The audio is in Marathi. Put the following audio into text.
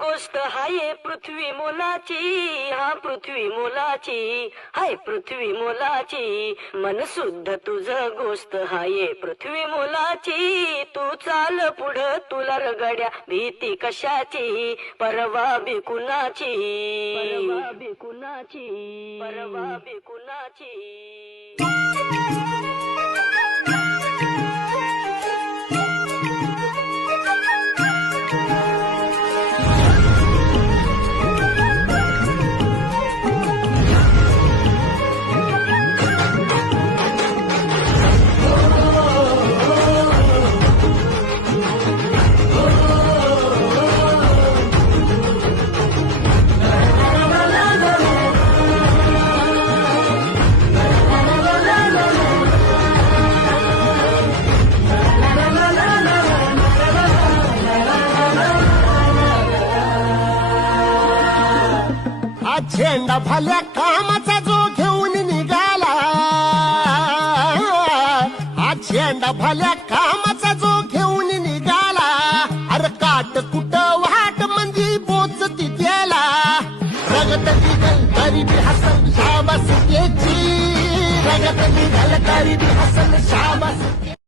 गोष्ट हाय पृथ्वी मोलाची, हा पृथ्वी मोलाची, हाय पृथ्वी मोलाची. मन शुद्ध तुझ गोष्ट हाय पृथ्वी मोलाची. तू चाल पुढं तुला रगड्या भीती कशाची, परवा बी कुणाची, परवा बी कुणाची, परवा बी कुणाची. झेंडा भल्या कामाचा जो घेऊन निघाला, हा झेंडा भल्या कामाचा जो घेऊन निघाला. अरे काट कुट वाट मंदी बोचती त्याला, रगत निघल तरी बी हसल शाबास त्याची, रगत निघल तरी बी हसल शाबास